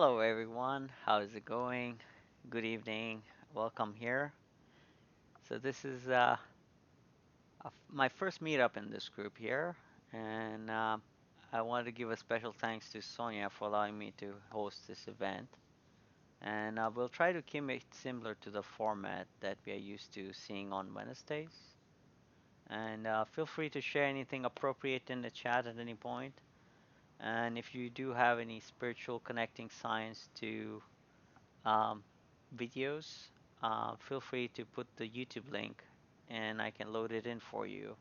Hello everyone, how's it going? Good evening, welcome here. So this is my first meetup in this group here, and I wanted to give a special thanks to Sonia for allowing me to host this event. And we'll try to keep it similar to the format that we are used to seeing on Wednesdays. And feel free to share anything appropriate in the chat at any point. And if you do have any spiritual connecting science to um, videos, feel free to put the YouTube link and I can load it in for you.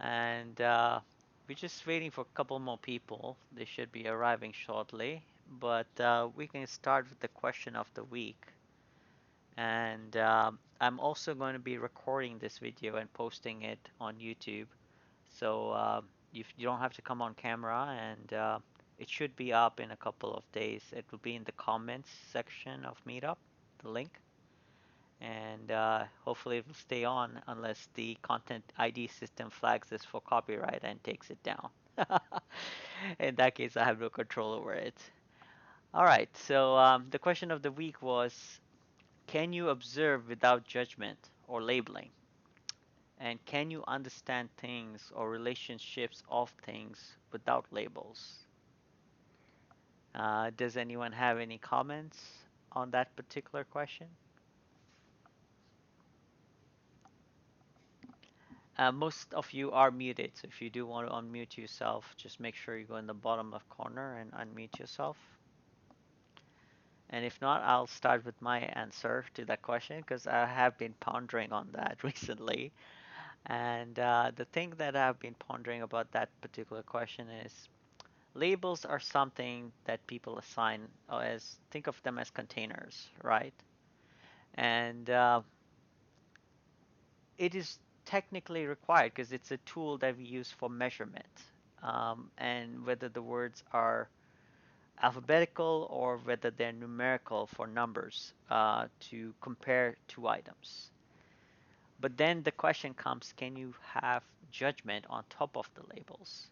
And we're just waiting for a couple more people. They should be arriving shortly. But we can start with the question of the week. And I'm also going to be recording this video and posting it on YouTube. So you don't have to come on camera, and it should be up in a couple of days. It will be in the comments section of Meetup, the link, and hopefully it will stay on unless the content ID system flags this for copyright and takes it down. In that case, I have no control over it. All right, so the question of the week was, can you observe without judgment or labeling? And can you understand things or relationships of things without labels? Does anyone have any comments on that particular question? Most of you are muted, so if you do want to unmute yourself, just make sure you go in the bottom left corner and unmute yourself. And if not, I'll start with my answer to that question because I have been pondering on that recently. And the thing that I've been pondering about that particular question is labels are something that people assign as, think of them as containers, right? And it is technically required because it's a tool that we use for measurement. And whether the words are alphabetical or whether they're numerical for numbers to compare two items. But then the question comes, can you have judgment on top of the labels?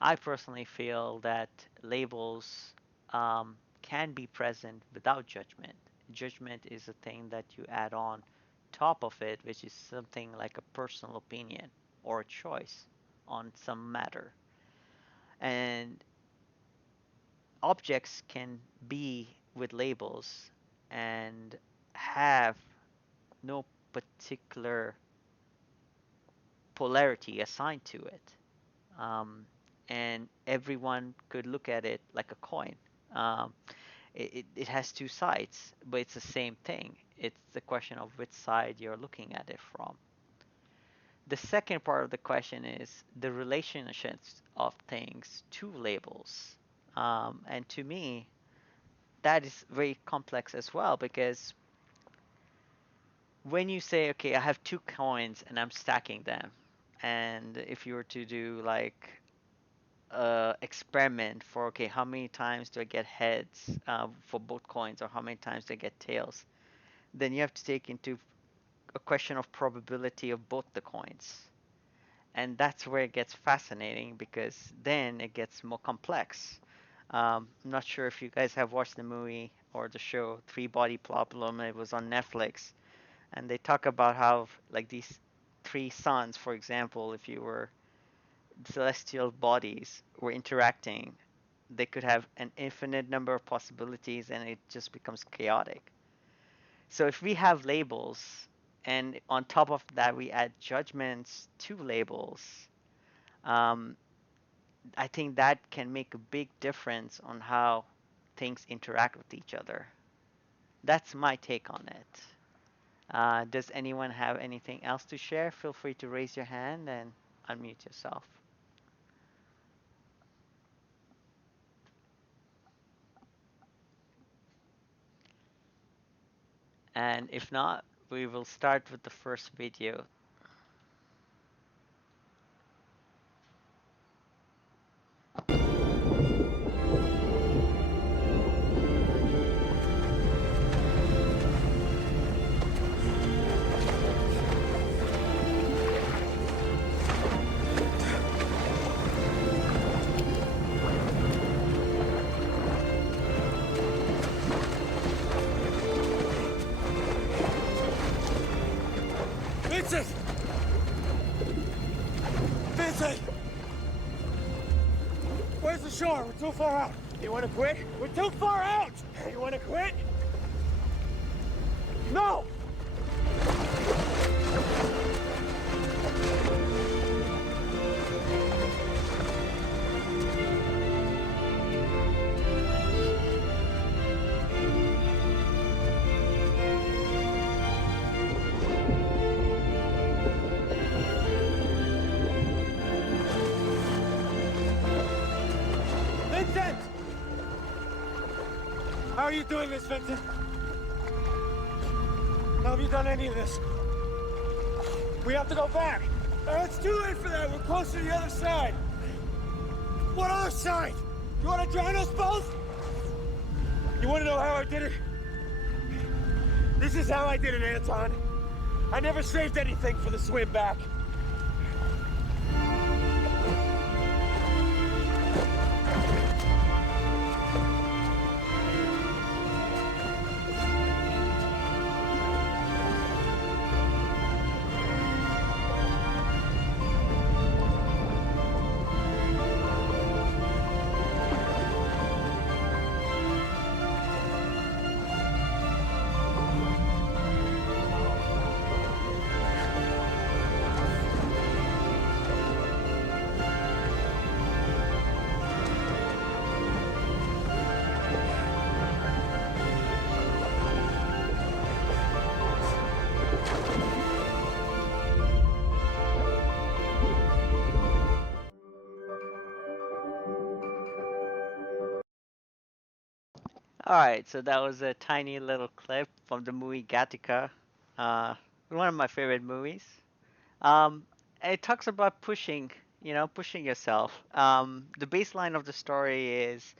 I personally feel that labels can be present without judgment. Judgment is a thing that you add on top of it, which is something like a personal opinion or a choice on some matter. And objects can be with labels and have no particular polarity assigned to it. Um, and everyone could look at it like a coin. Um, it has two sides, but it's the same thing. It's the question of which side you're looking at it from. The second part of the question is the relationships of things to labels. And to me, that is very complex as well because when you say, okay, I have two coins and I'm stacking them, and if you were to do like experiment for, okay, how many times do I get heads for both coins, or how many times do I get tails, then you have to take into a question of probability of both the coins. And that's where it gets fascinating because then it gets more complex. I'm not sure if you guys have watched the movie or the show Three Body Problem. It was on Netflix, and they talk about how like these three suns, for example, if you were celestial bodies were interacting, they could have an infinite number of possibilities and it just becomes chaotic. So if we have labels and on top of that we add judgments to labels, um, I think that can make a big difference on how things interact with each other. That's my take on it. Does anyone have anything else to share? Feel free to raise your hand and unmute yourself. And if not, we will start with the first video. Where's the shore? We're too far out. You wanna quit? We're too far out! You wanna quit? No! Vincent! How are you doing this, Vincent? How have you done any of this? We have to go back. It's too late for that. We're closer to the other side. What other side? You want to drown us both? You want to know how I did it? This is how I did it, Anton. I never saved anything for the swim back. All right, so that was a tiny little clip from the movie Gattaca, uh, one of my favorite movies. Um, it talks about pushing, pushing yourself. The baseline of the story is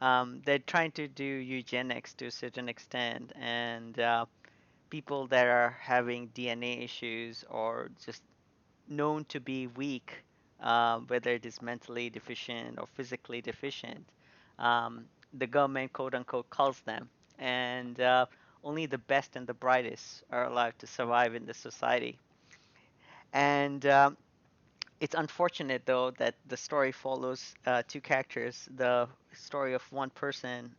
they're trying to do eugenics to a certain extent, and people that are having DNA issues or just known to be weak, whether it is mentally deficient or physically deficient, um, the government, quote unquote, calls them. And only the best and the brightest are allowed to survive in the society. And it's unfortunate, though, that the story follows two characters. The story of one person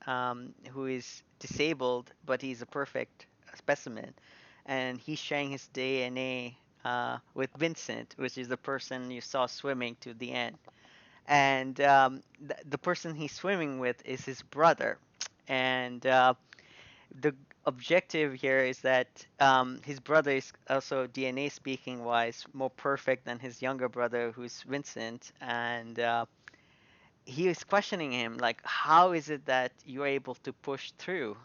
who is disabled, but he's a perfect specimen, and he's sharing his DNA with Vincent, which is the person you saw swimming to the end. And the person he's swimming with is his brother. And the objective here is that his brother is also DNA speaking wise more perfect than his younger brother, who's Vincent, and he is questioning him like, how is it that you're able to push through,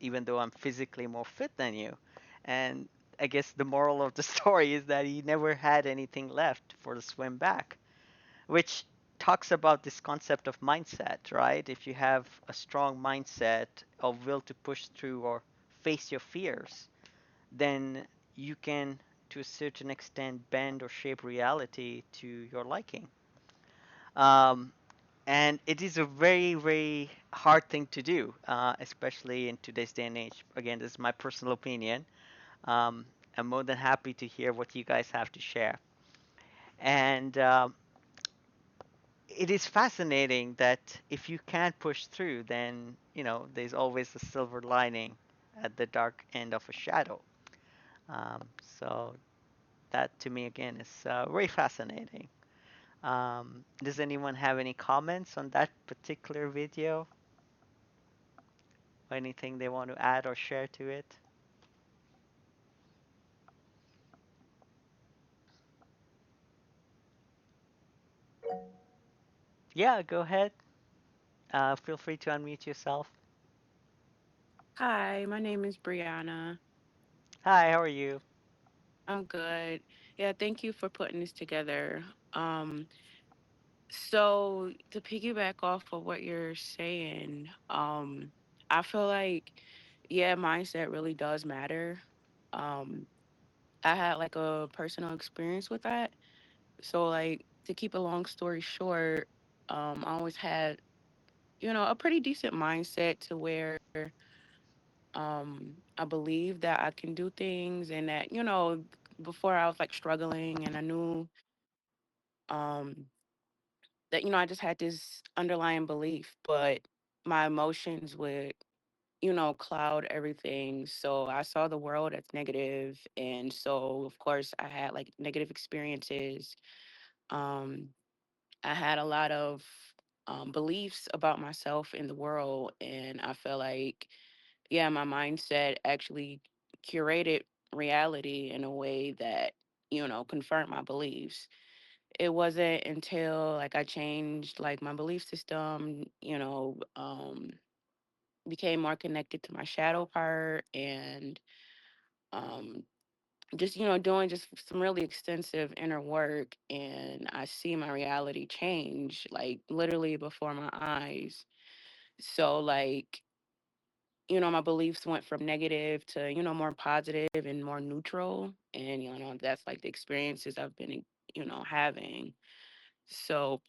even though I'm physically more fit than you? And I guess the moral of the story is that he never had anything left for the swim back, which talks about this concept of mindset, right? If you have a strong mindset of will to push through or face your fears, then you can, to a certain extent, bend or shape reality to your liking. Um, and it is a very, very hard thing to do, especially in today's day and age. Again, this is my personal opinion. Um, I'm more than happy to hear what you guys have to share. And it is fascinating that if you can't push through, then there's always a silver lining at the dark end of a shadow. So that to me again is very fascinating. Does anyone have any comments on that particular video? Or anything they want to add or share to it? Yeah, go ahead. Feel free to unmute yourself. Hi, my name is Brianna. Hi, how are you? I'm good. Yeah, thank you for putting this together. Um, so to piggyback off of what you're saying, I feel like, yeah, mindset really does matter. Um, I had like a personal experience with that. So like to keep a long story short, I always had, a pretty decent mindset to where I believe that I can do things and that, before I was like struggling and I knew um that, I just had this underlying belief, but my emotions would, cloud everything. So I saw the world as negative, and so of course I had like negative experiences. Um, I had a lot of beliefs about myself in the world, and I feel like, yeah, my mindset actually curated reality in a way that, confirmed my beliefs. It wasn't until like I changed like my belief system, became more connected to my shadow part, and um just doing just some really extensive inner work, and I see my reality change like literally before my eyes. So like, my beliefs went from negative to, more positive and more neutral, and that's like the experiences I've been, having. So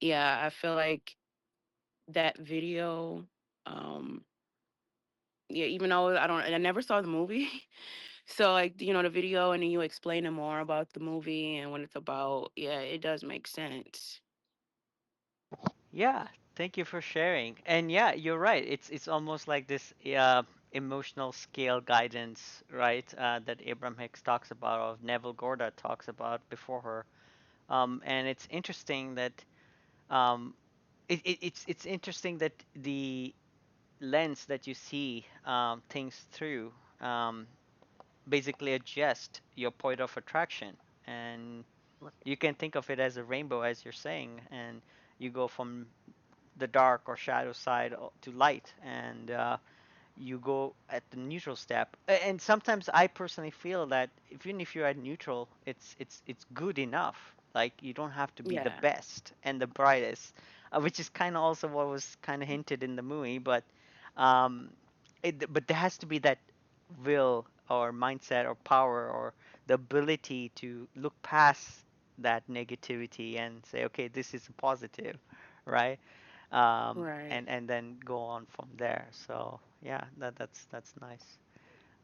yeah, I feel like that video, um yeah, even though I never saw the movie. So like, the video, and then you explaining more about the movie and what it's about, yeah, it does make sense. Yeah, thank you for sharing. And yeah, you're right. It's almost like this emotional scale guidance, right? That Abraham Hicks talks about, or Neville Gorda talks about before her. And it's interesting that um, it's interesting that the lens that you see things through um, basically adjust your point of attraction, and you can think of it as a rainbow, as you're saying, and you go from the dark or shadow side to light, and you go at the neutral step. And sometimes I personally feel that even if you're at neutral, it's good enough. Like you don't have to be the Yeah. best and the brightest, which is kind of also what was kind of hinted in the movie. But um, but there has to be that will or mindset or power or the ability to look past that negativity and say, okay, this is a positive, right? Right. And then go on from there. So yeah, that's nice.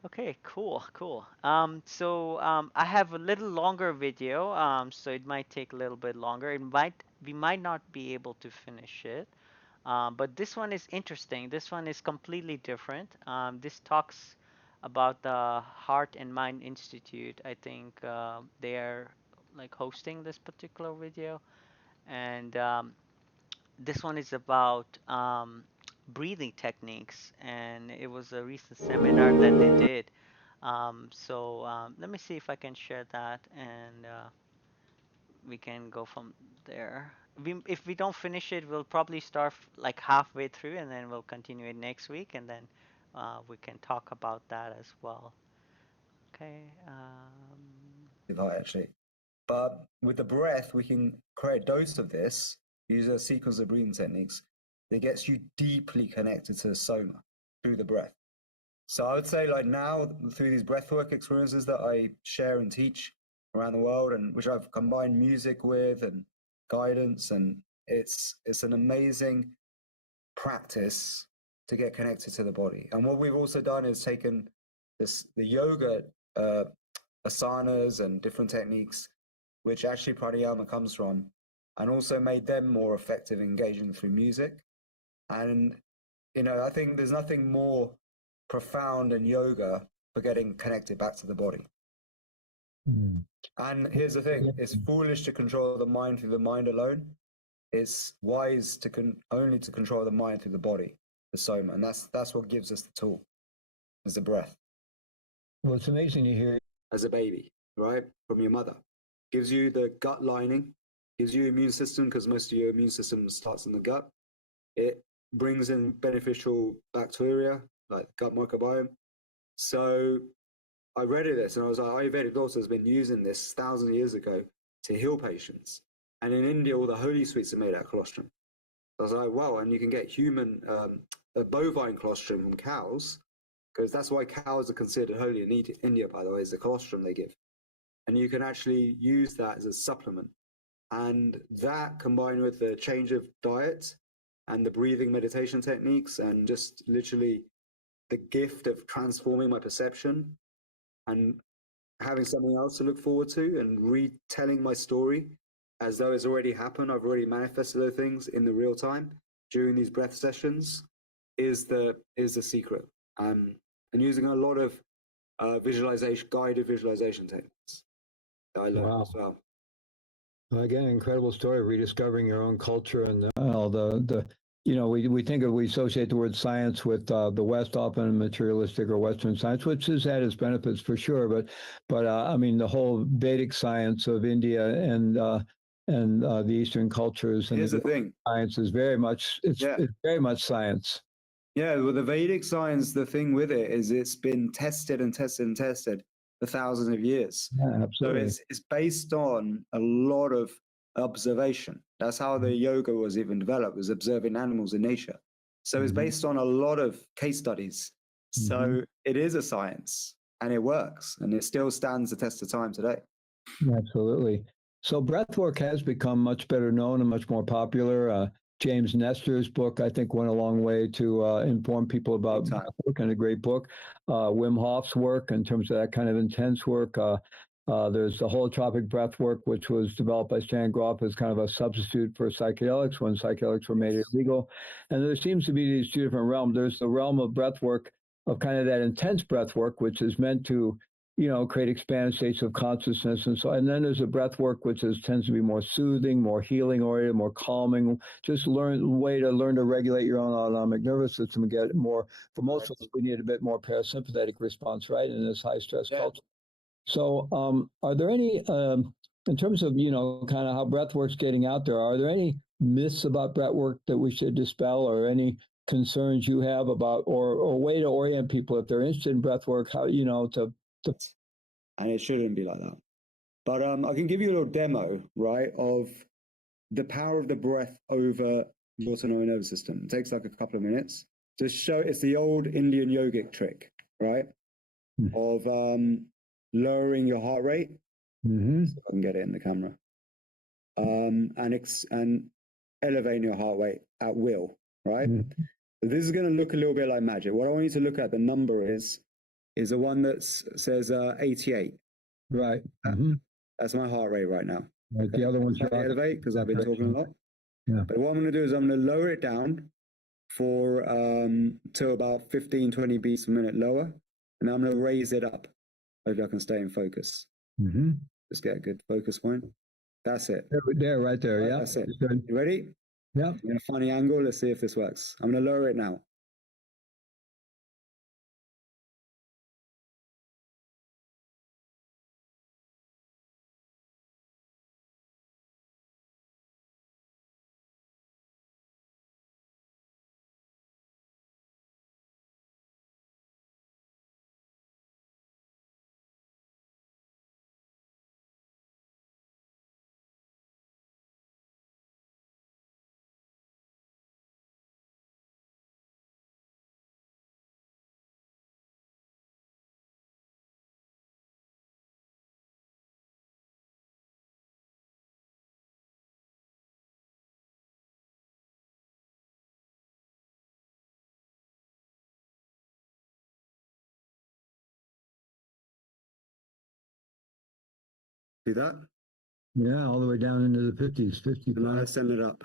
Okay, cool, cool. I have a little longer video, so it might take a little bit longer. It might we might not be able to finish it, but this one is interesting. This one is completely different. This talks about the Heart and Mind Institute. I think they are like hosting this particular video, and this one is about breathing techniques, and it was a recent seminar that they did. Let me see if I can share that, and we can go from there. If we don't finish it, we'll probably start like halfway through, and then we'll continue it next week, and then we can talk about that as well. Okay. Actually. But with the breath, we can create a dose of this, use a sequence of breathing techniques that gets you deeply connected to the soma through the breath. So I would say, like now, through these breathwork experiences that I share and teach around the world, and which I've combined music with and guidance, and it's an amazing practice to get connected to the body. And what we've also done is taken the yoga uh, asanas and different techniques, which actually pranayama comes from, and also made them more effective engaging through music. And I think there's nothing more profound in yoga for getting connected back to the body. Mm. And here's the thing: it's foolish to control the mind through the mind alone. It's wise to only to control the mind through the body, the soma, and that's what gives us the tool, is the breath. Well, it's amazing to hear. As a baby, right, from your mother, gives you the gut lining, gives you immune system because most of your immune system starts in the gut. It brings in beneficial bacteria like gut microbiome. So I read this and I was like, Ayurvedic doctors has been using this thousands of years ago to heal patients. And in India, all the holy sweets are made out of colostrum. I was like, wow, and you can get human, bovine colostrum from cows, because that's why cows are considered holy in India, by the way, is the colostrum they give. And you can actually use that as a supplement. And that combined with the change of diet and the breathing meditation techniques and just literally the gift of transforming my perception and having something else to look forward to and retelling my story as though it's already happened. I've already manifested those things in the real time during these breath sessions is the secret. And using a lot of guided visualization techniques that I learned as well. Again, incredible story, rediscovering your own culture and all the we associate the word science with the West, often materialistic or Western science, which has had its benefits for sure. But I mean, the whole Vedic science of India and the Eastern cultures and here's the thing, science is very much it's very much science. Yeah, well, the Vedic science, the thing with it is it's been tested and tested and tested for thousands of years. Yeah, absolutely. So it's based on a lot of observation. That's how the yoga was even developed, was observing animals in nature. So it's based on a lot of case studies. So it is a science, and it works, and it still stands the test of time today. Absolutely. So breathwork has become much better known and much more popular. James Nestor's book, I think, went a long way to inform people about breathwork, and a great book. Wim Hof's work in terms of that kind of intense work. There's the holotropic breath work, which was developed by Stan Grof as kind of a substitute for psychedelics when psychedelics were made illegal. And there seems to be these two different realms. There's the realm of breath work, of kind of that intense breath work, which is meant to, create expanded states of consciousness. And then there's a breath work, which tends to be more soothing, more healing oriented, more calming, just way to learn to regulate your own autonomic nervous system and get more, for most of us, we need a bit more parasympathetic response, right, in this high stress culture. So are there any, in terms of, kind of how breathwork's getting out there, are there any myths about breathwork that we should dispel, or any concerns you have about, or a way to orient people if they're interested in breathwork, how, to... And it shouldn't be like that. But I can give you a little demo, right, of the power of the breath over your autonomic nervous system. It takes like a couple of minutes to show. It's the old Indian yogic trick, right, of lowering your heart rate. So I can get it in the camera. And elevating your heart rate at will, right? So this is going to look a little bit like magic. What I want you to look at, the number is the one that says 88. Right. That's my heart rate right now. Right. The other one's elevate, because I've been talking a lot. Yeah. But what I'm going to do is I'm going to lower it down for to about 15, 20 beats a minute lower. And I'm going to raise it up. Hopefully I can stay in focus. Just get a good focus point. That's it. There, right there. Right, yeah. That's it. You ready? Yeah. I'm going to find the angle. Let's see if this works. I'm going to lower it now. See that? Yeah, all the way down into the 50s, 55. And I send it up.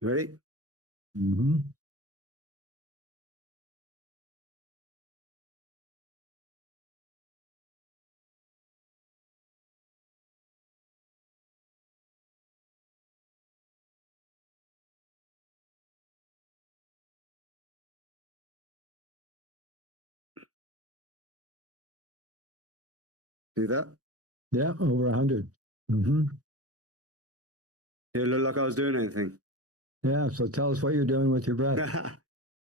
Ready? Do that? Yeah, over 100. It looked like I was doing anything. Yeah, so tell us what you're doing with your breath.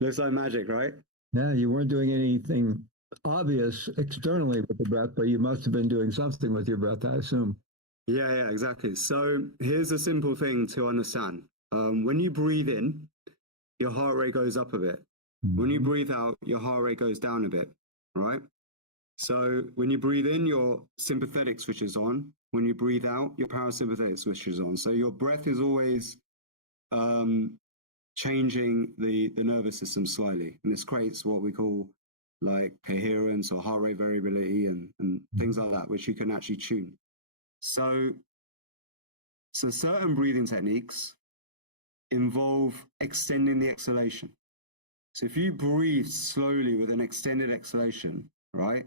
Looks like magic, right? Yeah, you weren't doing anything obvious externally with the breath, but you must have been doing something with your breath, I assume. Yeah, exactly. So here's a simple thing to understand. When you breathe in, your heart rate goes up a bit. When you breathe out, your heart rate goes down a bit, right? So when you breathe in, your sympathetic switches on. When you breathe out, your parasympathetic switches on. So your breath is always changing the nervous system slightly. And this creates what we call like coherence or heart rate variability and things like that, which you can actually tune. So certain breathing techniques involve extending the exhalation. So if you breathe slowly with an extended exhalation, right,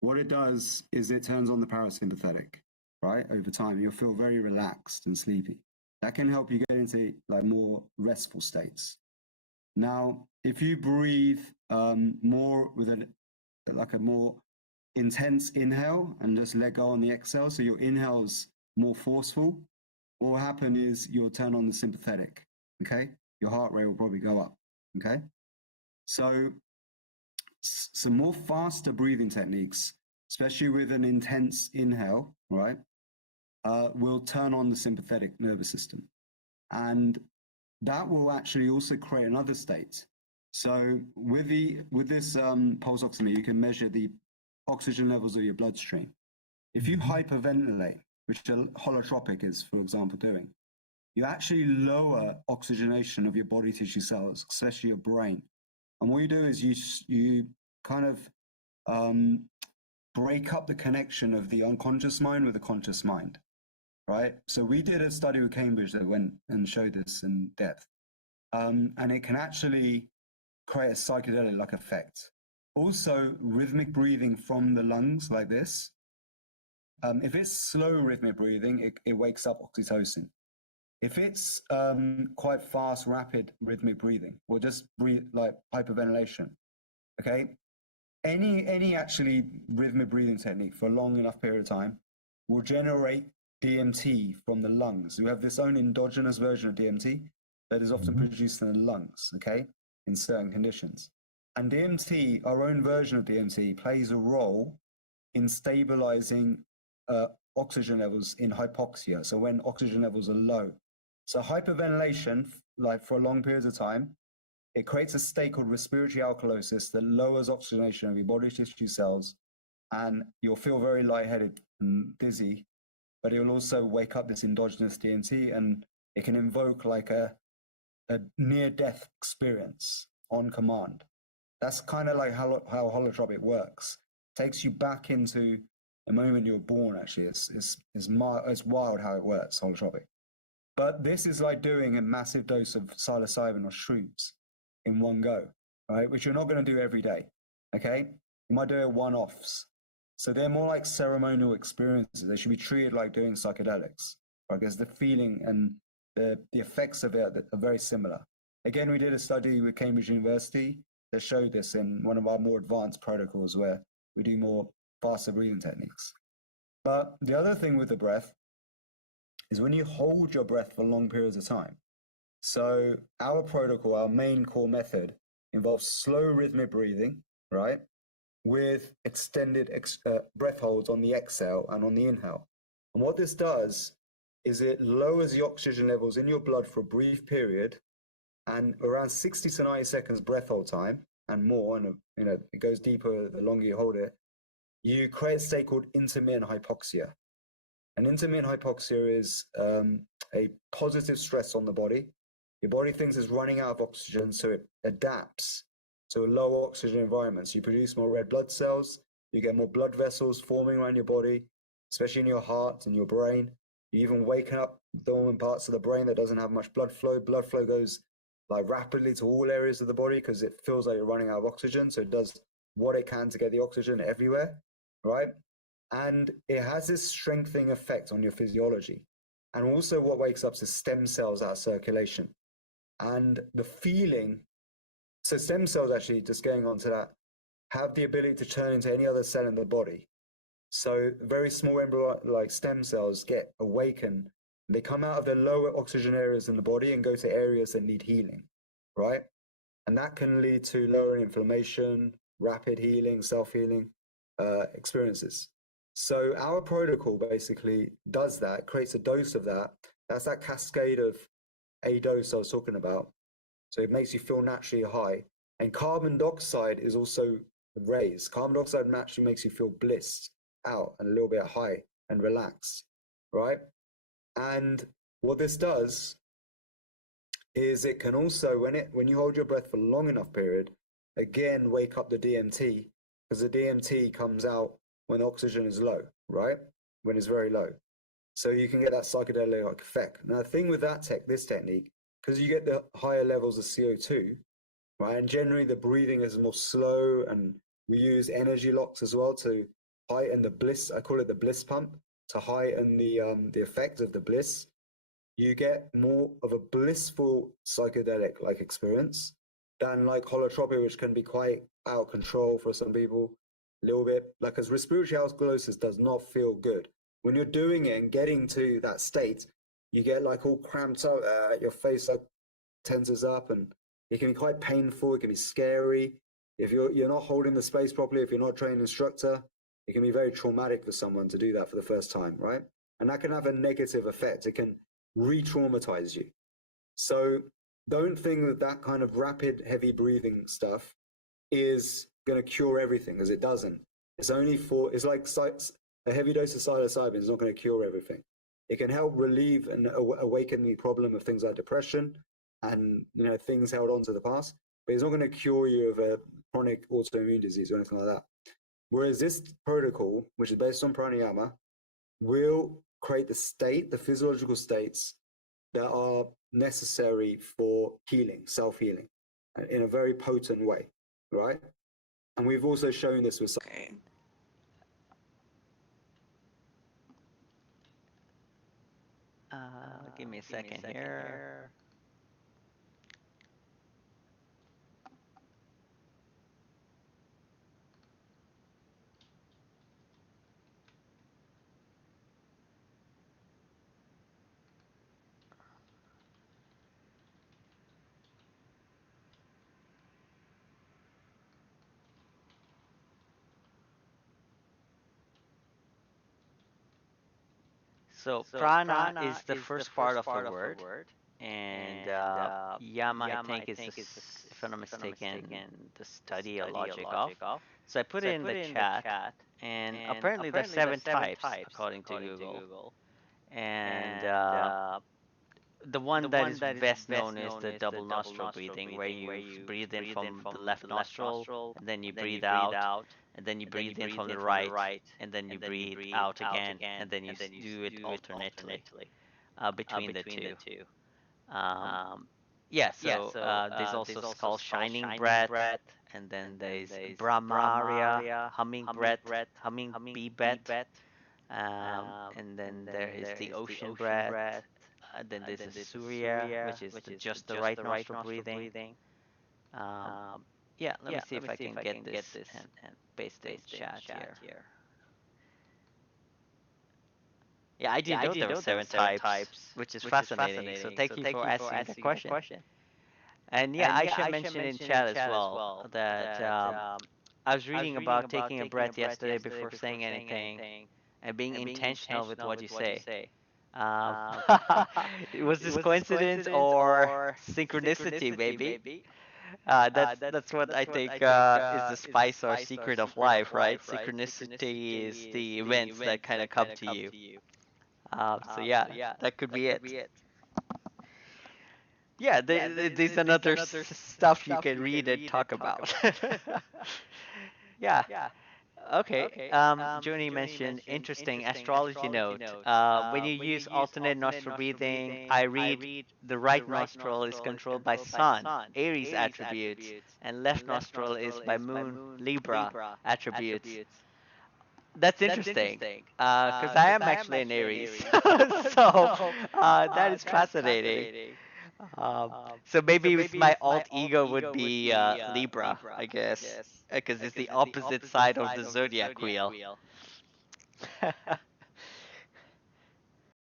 what it does is it turns on the parasympathetic, right? Over time, you'll feel very relaxed and sleepy. That can help you get into like more restful states. Now, if you breathe more with a more intense inhale and just let go on the exhale, so your inhale's more forceful, what will happen is you'll turn on the sympathetic, okay? Your heart rate will probably go up, okay? So some more faster breathing techniques, especially with an intense inhale, right, will turn on the sympathetic nervous system. And that will actually also create another state. So with this pulse oximeter, you can measure the oxygen levels of your bloodstream. If you hyperventilate, which a holotropic is, for example, doing, you actually lower oxygenation of your body tissue cells, especially your brain. And what you do is you kind of break up the connection of the unconscious mind with the conscious mind, right? So we did a study with Cambridge that went and showed this in depth. And it can actually create a psychedelic-like effect. Also, rhythmic breathing from the lungs like this. If it's slow rhythmic breathing, it wakes up oxytocin. If it's quite fast, rapid rhythmic breathing, or just breathe like hyperventilation, okay? Any actually rhythmic breathing technique for a long enough period of time will generate DMT from the lungs. We have this own endogenous version of DMT that is often produced in the lungs, okay, in certain conditions. And DMT, our own version of DMT, plays a role in stabilizing oxygen levels in hypoxia, so when oxygen levels are low. So hyperventilation, like for long periods of time, it creates a state called respiratory alkalosis that lowers oxygenation of your body tissue cells, and you'll feel very lightheaded and dizzy, but it will also wake up this endogenous DMT, and it can invoke like a near-death experience on command. That's kind of like how holotropic works. It takes you back into the moment you were born, actually. It's wild how it works, holotropic. But this is like doing a massive dose of psilocybin or shrooms in one go, right? Which you're not going to do every day, okay? You might do it one-offs. So they're more like ceremonial experiences. They should be treated like doing psychedelics, right? Because the feeling and the effects of it are very similar. Again, we did a study with Cambridge University that showed this in one of our more advanced protocols where we do more faster breathing techniques. But the other thing with the breath is when you hold your breath for long periods of time. So our protocol, our main core method, involves slow rhythmic breathing, right, with extended breath holds on the exhale and on the inhale. And what this does is it lowers the oxygen levels in your blood for a brief period, and around 60 to 90 seconds breath hold time and more, and it goes deeper the longer you hold it, you create a state called intermittent hypoxia. And intermittent hypoxia is a positive stress on the body. Your body thinks it's running out of oxygen, so it adapts to a low oxygen environment. So you produce more red blood cells, you get more blood vessels forming around your body, especially in your heart and your brain. You even waken up dormant parts of the brain that doesn't have much blood flow. Blood flow goes like rapidly to all areas of the body because it feels like you're running out of oxygen. So it does what it can to get the oxygen everywhere, right? And it has this strengthening effect on your physiology. And also what wakes up is stem cells out of circulation. And the feeling, so stem cells actually, just going on to that, have the ability to turn into any other cell in the body. So very small embryo-like stem cells get awakened. They come out of the lower oxygen areas in the body and go to areas that need healing, right? And that can lead to lowering inflammation, rapid healing, self-healing experiences. So our protocol basically does that, creates a dose of that. That's that cascade of a dose I was talking about. So it makes you feel naturally high. And carbon dioxide is also raised. Carbon dioxide naturally makes you feel blissed out and a little bit high and relaxed, right? And what this does is it can also, when you hold your breath for a long enough period, again wake up the DMT, because the DMT comes out when oxygen is low, right? When it's very low. So you can get that psychedelic effect. Now, the thing with this technique, because you get the higher levels of CO2, right? And generally the breathing is more slow, and we use energy locks as well to heighten the bliss. I call it the bliss pump, to heighten the effect of the bliss. You get more of a blissful psychedelic like experience than like holotropic, which can be quite out of control for some people, a little bit. Like, because respiratory alkalosis does not feel good. When you're doing it and getting to that state, you get like all cramped up, your face like tenses up, and it can be quite painful. It can be scary. If you're not holding the space properly, if you're not a trained instructor, it can be very traumatic for someone to do that for the first time, right? And that can have a negative effect. It can re-traumatize you. So don't think that that kind of rapid, heavy breathing stuff is going to cure everything, because it doesn't. It's like a heavy dose of psilocybin is not going to cure everything. It can help relieve and awaken the problem of things like depression and things held on to the past, but it's not going to cure you of a chronic autoimmune disease or anything like that. Whereas this protocol, which is based on pranayama, will create the physiological states that are necessary for healing, self-healing, in a very potent way, right? And we've also shown this with. Okay. Give me a second here. So prana is the first part of the word, and yama, I think, is if I'm not mistaken, the study or logic of. So I put it in the chat, and apparently there's 7 types according to Google, and the one that is best known is the double nostril breathing, where you breathe in from the left nostril, and then you breathe out, and then you breathe in from the right, and then you breathe out again, and then you do it alternately between the two. Yeah, so there's also called shining breath, and then there's brahmarya, humming breath, humming bee breath, and then there is the ocean breath. Then there's the surya, which is just the right nostril breathing. Yeah, let me see if I can get this and paste it in chat here. Yeah, I didn't know there were 7 types, which is fascinating. So thank you for asking the question. And yeah, I should mention in chat as well that I was reading about taking a breath yesterday before saying anything and being intentional with what you say. Was this coincidence or synchronicity, maybe? That's what I think is the spice or secret of life, right? Synchronicity is the events that kind of come to you. So yeah, that could be it. Yeah, there's another stuff you can read and talk about. Yeah. Okay. Joni mentioned interesting astrology note. When you use alternate nostril breathing, I read the right nostril is controlled by Sun, Aries attributes, and left nostril is by Moon, Libra attributes. That's interesting, because I am actually an Aries, so that is fascinating. So maybe with my alt ego would be Libra, I guess, because it's the opposite side of the zodiac wheel.